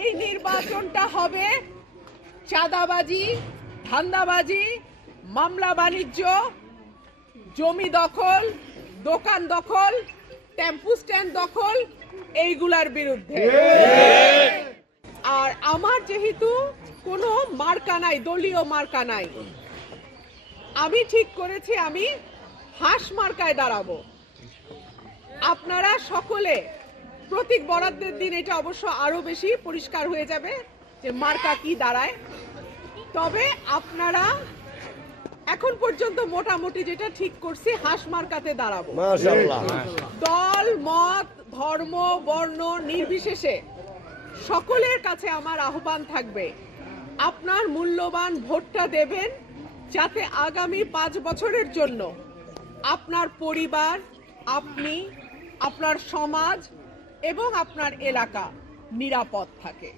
এই নির্বাচনটা হবে চাঁদাবাজি, ধান্দাবাজি, মামলা বাণিজ্য, জমি দখল, দোকান দখল, টেম্পু স্ট্যান্ড দখল, এইগুলার বিরুদ্ধে। আর আমার যেহেতু কোনো মার্কা নাই, দলীয় মার্কা নাই, আমি ঠিক করেছি আমি হাঁস মার্কায় দাঁড়াবো। আপনারা সকলে প্রতীক বরাদ্দের দিন এটা অবশ্য আরো বেশি পরিষ্কার হয়ে যাবে যে মার্কা কি দাঁড়ায়। তবে আপনারা এখন পর্যন্ত মোটামুটি যেটা ঠিক করছি হাঁস মার্কাতে দাঁড়াবো। মাশাআল্লাহ। দল, মত, ধর্ম, বর্ণ নির্বিশেষে সকলের কাছে আমার আহ্বান থাকবে, আপনার মূল্যবান ভোটটা দেবেন যাতে আগামী 5 বছরের জন্য আপনার পরিবার, আপনি, আপনার সমাজ এবং আপনার এলাকা নিরাপদ থাকে।